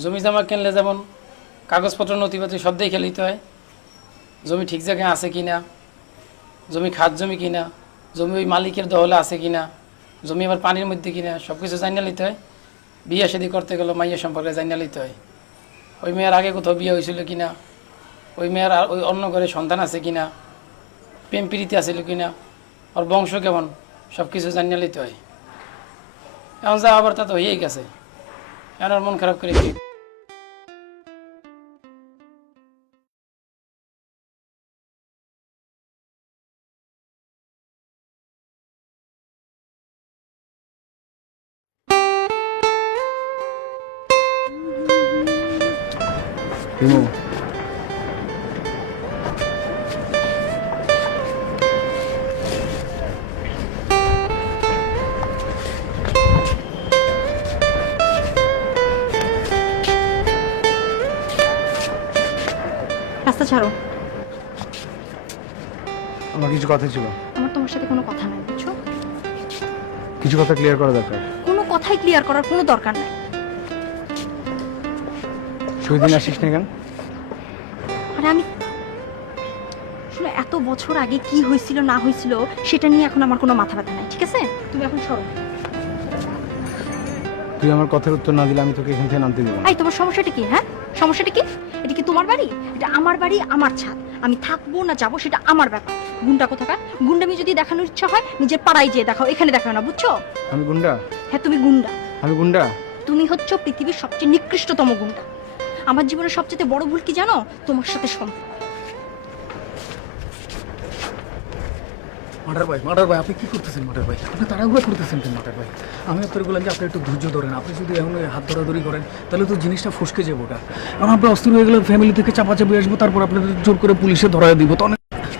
জমি জামা কিনলে যেমন কাগজপত্র, নথিপত্র সব দেখে নিতে হয়। জমি ঠিক জায়গায় আছে কি না জমি খাত জমি কিনা, জমি ওই মালিকের দহলে আছে কিনা, জমি আবার পানির মধ্যে কিনা সব কিছু জানিয়ে নিতে হয়। বিয়ে শাদি করতে গেলে মাইয়া সম্পর্কে জানিয়ে নিতে হয়। ওই মেয়ের আগে কোথাও বিয়ে হয়েছিল কি না ওই মেয়ের ওই অন্য ঘরে সন্তান আছে কি না প্রেম প্রীতি আছিল কিনা, ওর বংশ কেমন সব কিছু জানিয়ে নিতে হয়। এখন যা আবার তা তো হয়েই গেছে। এখন মন খারাপ করে কি রাস্তা ছাড়ো। আমার কিছু কথা ছিল। আমার তোমার সাথে কোনো কথা নাই বুঝছ? কিছু কথা ক্লিয়ার করা দরকার। কোনো কথাই ক্লিয়ার করার কোনো দরকার নাই। আসিস না কেন? আরে আমি শুনো এত বছর আগে কি হয়েছিল না হয়েছিল সেটা নিয়ে এখন আমার কোনো মাথা ব্যথা নাই ঠিক আছে? তুমি এখন সরো। তুই আমার কথার উত্তর না দিলে আমি তোকে এখান থেকে নামতে দেবো এই তোমার সমস্যাটা কি হ্যাঁ? সমস্যাটা কি? এটা কি তোমার বাড়ি? এটা আমার বাড়ি আমার ছাদ। আমি থাকব না যাব সেটা আমার ব্যাপার। গুন্ডা কোথাকার? গুন্ডামি যদি দেখানোর ইচ্ছা হয় নিজের পাড়ায় যেয়ে দেখাও এখানে দেখাও না বুঝছ? আমি গুন্ডা? হ্যাঁ তুমি গুন্ডা। আমি গুন্ডা? তুমি হচ্ছ পৃথিবীর সবচেয়ে নিকৃষ্টতম গুন্ডা। আমার জীবনের সবচেয়ে বড় ভুল কি জানো? তোমার সাথে সম্পর্ক মাটার ভাই মাটার ভাই, আপনি কি করতেছেন মাটার ভাই? আপনি তাড়াহুড়া করতেছেন কেন মাটার ভাই? আমি আপনার বললাম যে আপনি একটু ধৈর্য ধরেন, আপনি যদি এখন হাত ধরাধরি করেন, তাহলে তো জিনিসটা ফসকে যাব ওটা। এখন আপনি অস্থির হয়ে গেলে ফ্যামিলি থেকে চাপাচাপি আসব, তারপর আপনাদের জোর করে পুলিশে ধরা দিব, তো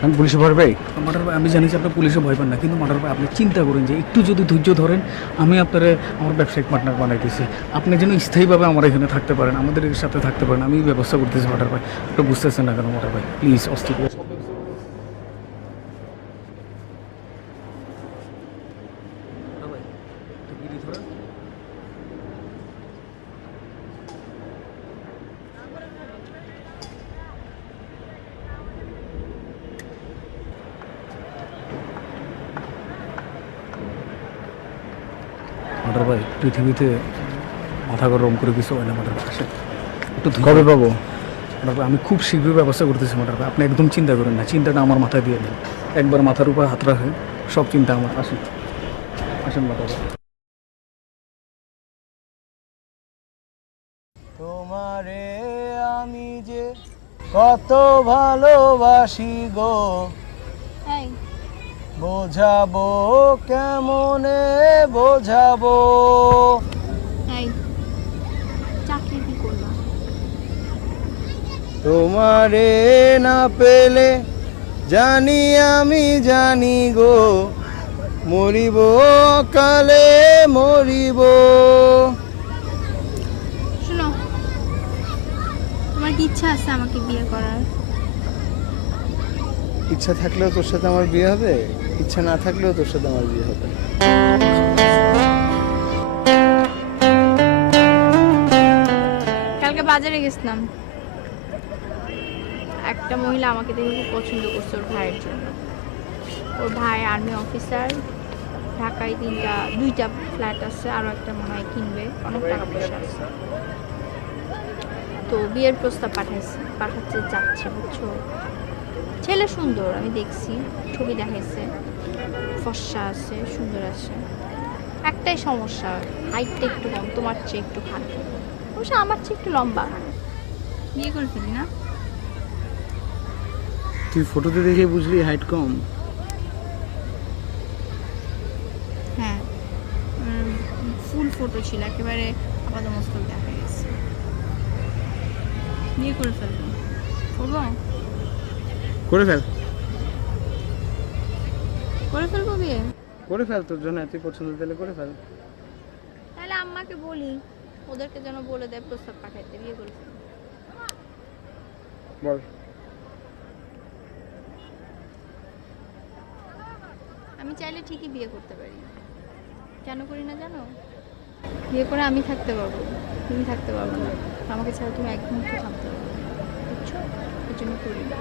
আমি পুলিশে ভয় পাই মাটার ভাই, আমি জানি যে আপনি পুলিশে ভয় পান না, কিন্তু মাটার ভাই, আপনি চিন্তা করেন যে একটু যদি ধৈর্য ধরেন, আমি আপনার আমার ব্যবসায়িক পার্টনার বানাইতেছি আপনি যেন স্থায়ীভাবে আমার এখানে থাকতে পারেন, আমাদের সাথে থাকতে পারেন, আমি ব্যবস্থা করতেছি মাটার ভাই। একটু বুঝতেছেন না কেন মাটার ভাই? প্লিজ অস্থির। মাটার ভাই পৃথিবীতে মাথা গরম করে কিছু হয় না মাটার ভাই। একটু ধৈর্য- কবে পাবো? মাটার ভাই আমি খুব শীঘ্রই ব্যবস্থা করতেছি মাটার ভাই। আপনি একদম চিন্তা করেন না চিন্তাটা আমার মাথায় দিয়ে দেন। একবার মাথার উপর হাত রাখেন সব চিন্তা আমার। আসেন। আসেন মাটার ভাই। তোমারে আমি যে কত ভালোবাসি গো বোঝাবো কেমনে বোঝাবো? তোমারে না পেলে জানি আমি জানি গো মরিব কালে মরিব। শোনো তোমার কি ইচ্ছা আছে আমাকে বিয়ে করার? ইচ্ছা থাকলেও তোর সাথে আমার বিয়ে হবে, ইচ্ছা না থাকলেও তোর সাথে আমার বিয়ে হবে। কালকে বাজারে গেছিলাম। একটা মহিলা আমাকে দেখে খুব পছন্দ করছে ওর ভাইয়ের জন্য। ওর ভাই আর্মি অফিসার ঢাকায় তিনটা, দুইটা ফ্ল্যাট আছে আরও একটা মনে হয় কিনবে, অনেক টাকা পয়সা আছে। তো বিয়ের প্রস্তাব পাঠাইছে পাঠাচ্ছে যাচ্ছে বুঝছ? ছেলে সুন্দর আমি দেখছি ছবি দেখাইছে। ফর্সা আছে সুন্দর আছে। একটাই সমস্যা হাইটটা একটু কম তোমার চেয়ে একটু খাটো। অবশ্য আমার চেয়ে একটু লম্বা। বিয়ে করে ফেলি না? তুই ফটোতে দেখে বুঝলি হাইট কম। হ্যাঁ। ফুল ফটো ছিল একেবারে আপাদমস্তক দেখা গেছে। বিয়ে করে ফেলব। করব? করে ফেল। করে ফেলব বিয়ে করে ফেল তোর জন্য এতই পছন্দ তাহলে করে ফেল। তাহলে আম্মাকে বলি ওদেরকে যেন বলে দেয় প্রস্তাব পাঠাইতে বিয়ে করে বল। আমি চাইলে ঠিকই বিয়ে করতে পারি। কেন করি না জানো? বিয়ে করে আমি থাকতে পারব তুমি থাকতে পারব না। আমাকে ছাড়া তুমি এক মুহূর্ত থাকতে পারবে। বুঝছ? এর জন্য করি না।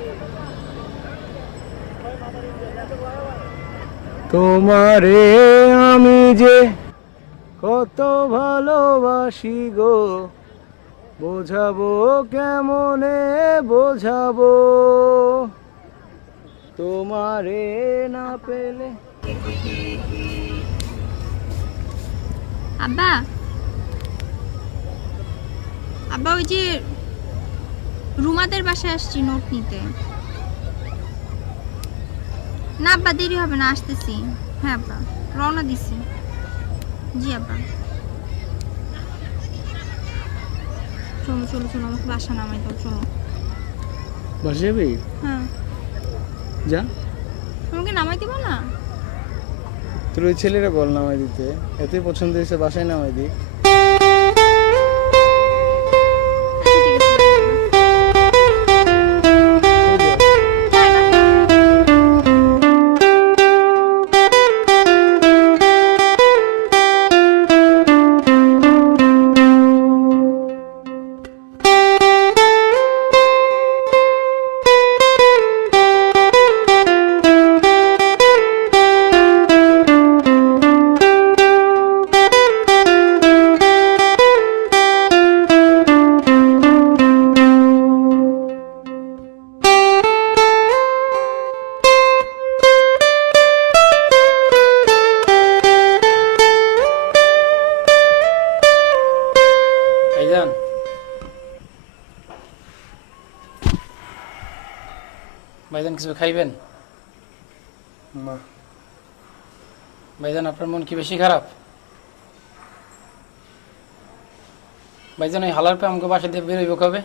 তোমারে আমি যে কত ভালোবাসি গো, বোঝাবো কেমনে বোঝাবো? তোমারে না পেলে আব্বা। আব্বা, ওই যে রুমাদের বাসায় আসছি নোট নিতে। না আব্বা দেরি হবে না আসতেছি। হ্যাঁ আব্বা রওনা দিছি। জি আব্বা চলো চলো চলো আমাকে বাসা নামাই দাও চলো। বাসে যাবি? হ্যাঁ। যা। তোমাকে নামাই দিব না? তোর ওই ছেলেরা বল নামাই দিতে। এতই পছন্দ হয়েছে বাসায় নামাই দিই কিছু খাইবেন? মা ভাইজান আপনার মন কি বেশি খারাপ? ভাইজান ওই হালার পে আমাকে বাসা দিয়ে বেরোইব কবে?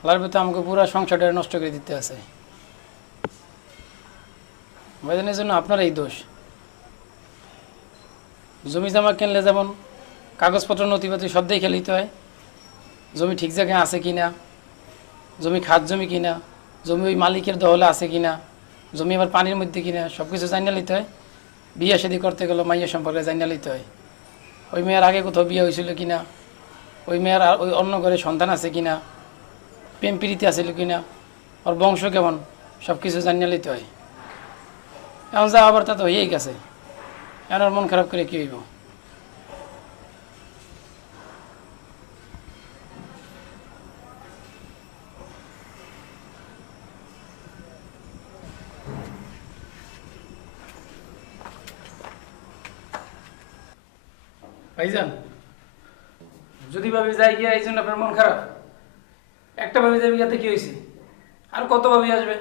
হালার পে তো আমাকে পুরো সংসারটা নষ্ট করে দিতে আছে। ভাইজান এই জন্য আপনার এই দোষ। জমি জামা কিনলে যেমন কাগজপত্র নথিপাতি সব দেখে নিতে হয়। জমি ঠিক জায়গায় আছে কি না জমি খাত জমি কিনা? জমি ওই মালিকের দহলে আছে কিনা, জমি আবার পানির মধ্যে কিনা সব কিছু জানিয়ে নিতে হয়। বিয়ে শাদি করতে গেলে মাইয়া সম্পর্কে জানিয়ে নিতে হয়। ওই মেয়ের আগে কোথাও বিয়ে হয়েছিল কিনা, ওই মেয়ের ওই অন্য ঘরে সন্তান আছে কিনা, প্রেম প্রীতি আছিল কিনা, ওর বংশ কেমন সব কিছু জানিয়ে নিতে হয়। এখন যা আবার তা তো হয়েই গেছে। এখন মন খারাপ করে কী হইব? ভাইজান যদি ভাবি যাই গিয়া এই জন্য আপনার মন খারাপ একটা ভাবি যাবি গিয়াতে কি হয়েছে আর কত ভাবি আসবে?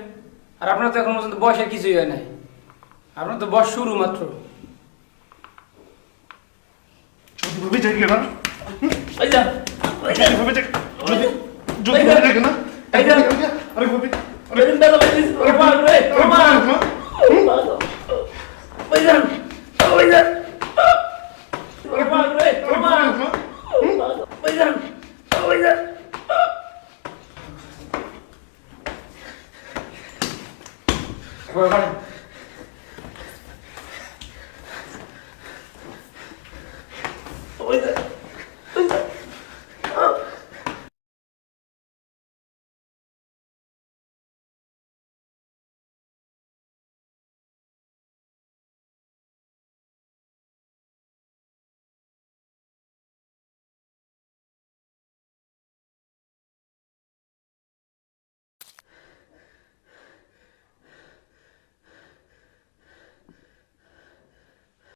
আর আপনার তো এখন পর্যন্ত বয়সের কিছুই হয় নাই। আপনার তো বয়স শুরু মাত্র। ভাইজান ভাইজান ভাইজান ভাইজান ভাইজান দাদা ভাইজান রোমান রে রোমান ভাইজান 快快点！我这。